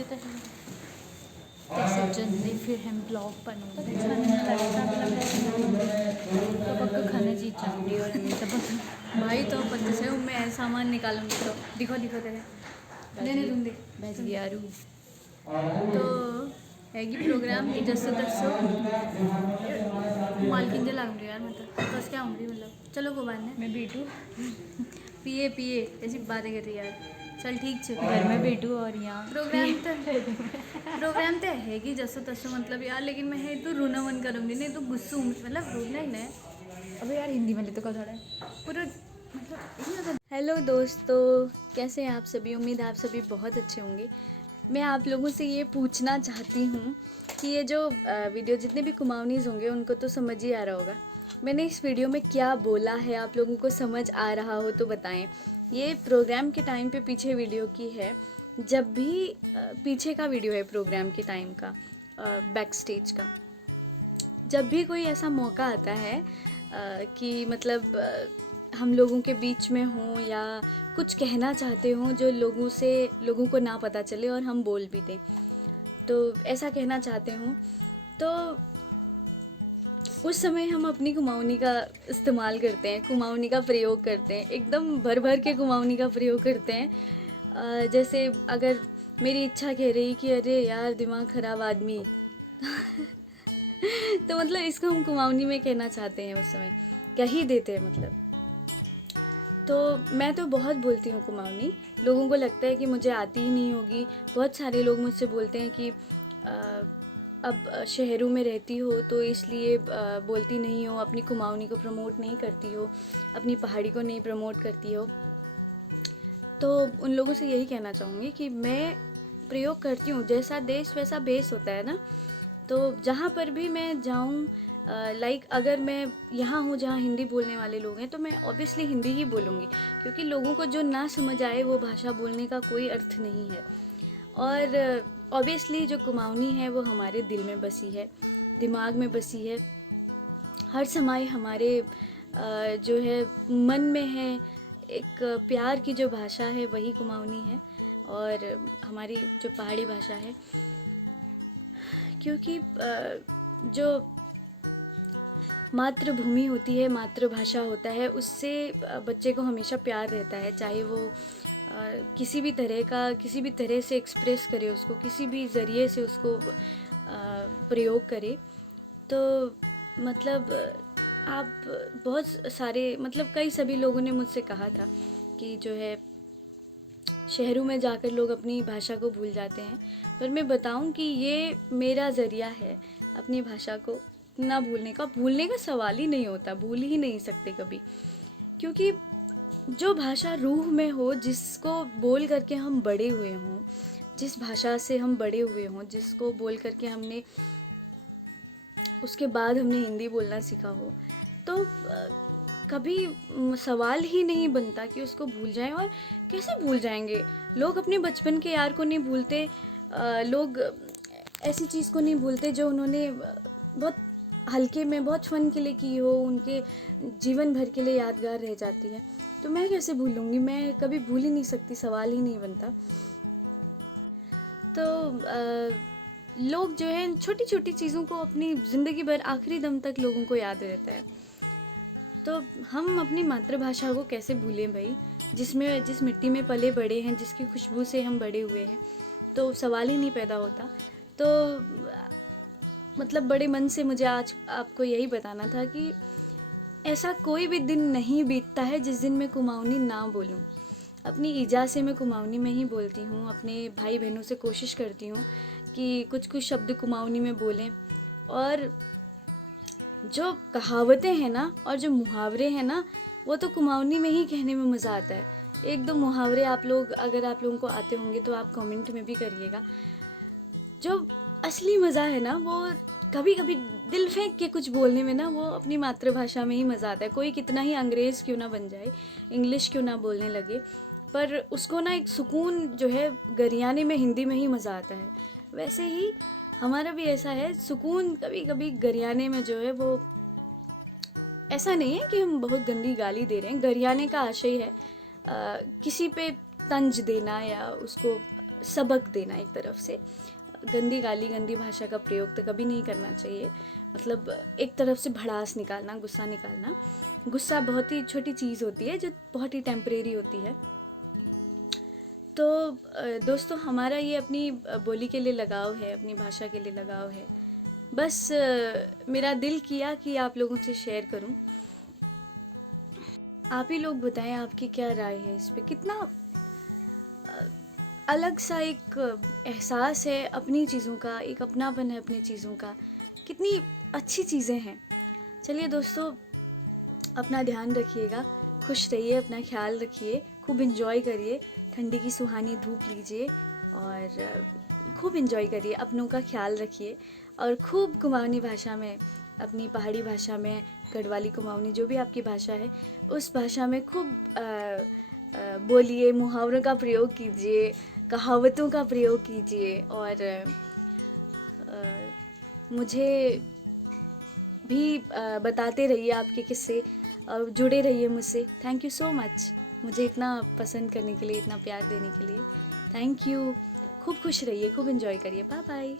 जितना कैसे जल्दी फिर हम ब्लॉग बनवते तो पक्का खाना जी चाहती और भाई तो पत्ते से मैं सामान निकालूंगी तो दिखो दिखो तेरे नहीं तुम देख बच गया रू तो हैगी प्रोग्राम जसो तसो मालकिन जे लाग यार मतलब बस क्या हूँ मतलब चलो को बात है मैं बेटू पिए पिए ऐसी बातें कर रही यार चल ठीक है घर में बेटू और यहाँ प्रोग्राम तो है कि जसो तसो मतलब यार लेकिन मैं है तो रोना मन करूँगी नहीं तो गुस्सू मतलब रोना ही नहीं अबे यार हिंदी में ले तो थोड़ा पूरा मतलब। हेलो दोस्तों, कैसे हैं आप सभी? उम्मीद है आप सभी बहुत अच्छे होंगे। मैं आप लोगों से ये पूछना चाहती हूँ कि ये जो वीडियो जितने भी कुमाऊनीज़ होंगे उनको तो समझ ही आ रहा होगा मैंने इस वीडियो में क्या बोला है। आप लोगों को समझ आ रहा हो तो बताएं। ये प्रोग्राम के टाइम पे पीछे वीडियो की है, जब भी पीछे का वीडियो है प्रोग्राम के टाइम का, बैक स्टेज का। जब भी कोई ऐसा मौका आता है कि मतलब हम लोगों के बीच में हों या कुछ कहना चाहते हों जो लोगों को ना पता चले और हम बोल भी दें, तो ऐसा कहना चाहते हों तो उस समय हम अपनी कुमाऊनी का इस्तेमाल करते हैं, कुमाऊनी का प्रयोग करते हैं, एकदम भर भर के कुमाऊनी का प्रयोग करते हैं। जैसे अगर मेरी इच्छा कह रही कि अरे यार दिमाग ख़राब आदमी तो मतलब इसको हम कुमाऊनी में कहना चाहते हैं, उस समय कह ही देते हैं मतलब। तो मैं तो बहुत बोलती हूँ कुमाऊनी, लोगों को लगता है कि मुझे आती ही नहीं होगी। बहुत सारे लोग मुझसे बोलते हैं कि अब शहरों में रहती हो तो इसलिए बोलती नहीं हो, अपनी कुमाऊनी को प्रमोट नहीं करती हो, अपनी पहाड़ी को नहीं प्रमोट करती हो। तो उन लोगों से यही कहना चाहूँगी कि मैं प्रयोग करती हूँ, जैसा देश वैसा बेस होता है ना। तो जहाँ पर भी मैं जाऊँ, लाइक अगर मैं यहाँ हूँ जहाँ हिंदी बोलने वाले लोग हैं तो मैं ऑब्वियसली हिंदी ही बोलूँगी, क्योंकि लोगों को जो ना समझ आए वो भाषा बोलने का कोई अर्थ नहीं है। और ऑब्वियसली जो कुमाऊनी है वो हमारे दिल में बसी है, दिमाग में बसी है, हर समय हमारे जो है मन में है। एक प्यार की जो भाषा है वही कुमाऊनी है, और हमारी जो पहाड़ी भाषा है, क्योंकि जो मातृभूमि होती है, मातृभाषा होता है, उससे बच्चे को हमेशा प्यार रहता है, चाहे वो किसी भी तरह से एक्सप्रेस करे, उसको किसी भी ज़रिए से उसको प्रयोग करे। तो मतलब आप बहुत सारे मतलब कई सभी लोगों ने मुझसे कहा था कि जो है शहरों में जाकर लोग अपनी भाषा को भूल जाते हैं, पर मैं बताऊं कि ये मेरा ज़रिया है अपनी भाषा को ना भूलने का सवाल ही नहीं होता, भूल ही नहीं सकते कभी। क्योंकि जो भाषा रूह में हो, जिसको बोल करके हम बड़े हुए हों, जिस भाषा से हम बड़े हुए हों, जिसको बोल करके हमने उसके बाद हमने हिंदी बोलना सीखा हो, तो कभी सवाल ही नहीं बनता कि उसको भूल जाएं। और कैसे भूल जाएंगे? लोग अपने बचपन के यार को नहीं भूलते, लोग ऐसी चीज़ को नहीं भूलते जो उन्होंने बहुत हल्के में बहुत फन के लिए की हो, उनके जीवन भर के लिए यादगार रह जाती है। तो मैं कैसे भूलूँगी? मैं कभी भूल ही नहीं सकती, सवाल ही नहीं बनता। तो लोग जो है छोटी छोटी चीज़ों को अपनी ज़िंदगी भर आखिरी दम तक लोगों को याद रहता है। तो हम अपनी मातृभाषा को कैसे भूलें भाई, जिस मिट्टी में पले बड़े हैं, जिसकी खुशबू से हम बड़े हुए हैं, तो सवाल ही नहीं पैदा होता। तो मतलब बड़े मन से मुझे आज आपको यही बताना था कि ऐसा कोई भी दिन नहीं बीतता है जिस दिन मैं कुमाऊनी ना बोलूं। अपनी ईजा से मैं कुमाऊनी में ही बोलती हूँ, अपने भाई बहनों से कोशिश करती हूँ कि कुछ कुछ शब्द कुमाऊनी में बोलें। और जो कहावतें हैं ना और जो मुहावरे हैं ना, वो तो कुमाऊनी में ही कहने में मज़ा आता है। एक दो मुहावरे अगर आप लोगों को आते होंगे तो आप कमेंट में भी करिएगा। जो असली मज़ा है ना, वो कभी कभी दिल फेंक के कुछ बोलने में ना, वो अपनी मातृभाषा में ही मज़ा आता है। कोई कितना ही अंग्रेज़ क्यों ना बन जाए, इंग्लिश क्यों ना बोलने लगे, पर उसको ना एक सुकून जो है गरियाने में, हिंदी में ही मज़ा आता है। वैसे ही हमारा भी ऐसा है, सुकून कभी कभी गरियाने में जो है वो, ऐसा नहीं है कि हम बहुत गंदी गाली दे रहे हैं। गरियाने का आशय है किसी पे तंज देना या उसको सबक देना एक तरफ से। गंदी गाली, गंदी भाषा का प्रयोग तो कभी नहीं करना चाहिए। मतलब एक तरफ से भड़ास निकालना, गुस्सा निकालना। गुस्सा बहुत ही छोटी चीज़ होती है जो बहुत ही टेम्परेरी होती है। तो दोस्तों, हमारा ये अपनी बोली के लिए लगाव है, अपनी भाषा के लिए लगाव है। बस मेरा दिल किया कि आप लोगों से शेयर करूं। आप ही लोग बताएं आपकी क्या राय है इस पे। कितना अलग सा एक एहसास है अपनी चीज़ों का, एक अपनापन है अपनी चीज़ों का। कितनी अच्छी चीज़ें हैं। चलिए दोस्तों, अपना ध्यान रखिएगा, खुश रहिए, अपना ख्याल रखिए, खूब इन्जॉय करिए, ठंडी की सुहानी धूप लीजिए और खूब इन्जॉय करिए, अपनों का ख्याल रखिए और खूब कुमाऊनी भाषा में, अपनी पहाड़ी भाषा में, गढ़वाली कुमाऊनी जो भी आपकी भाषा है, उस भाषा में खूब बोलिए, मुहावरों का प्रयोग कीजिए, कहावतों का प्रयोग कीजिए और मुझे भी बताते रहिए आपके किस्से और जुड़े रहिए मुझसे। थैंक यू सो मच मुझे इतना पसंद करने के लिए, इतना प्यार देने के लिए। Thank you. खूब खुश रहिए, खूब इन्जॉय करिए। Bye bye.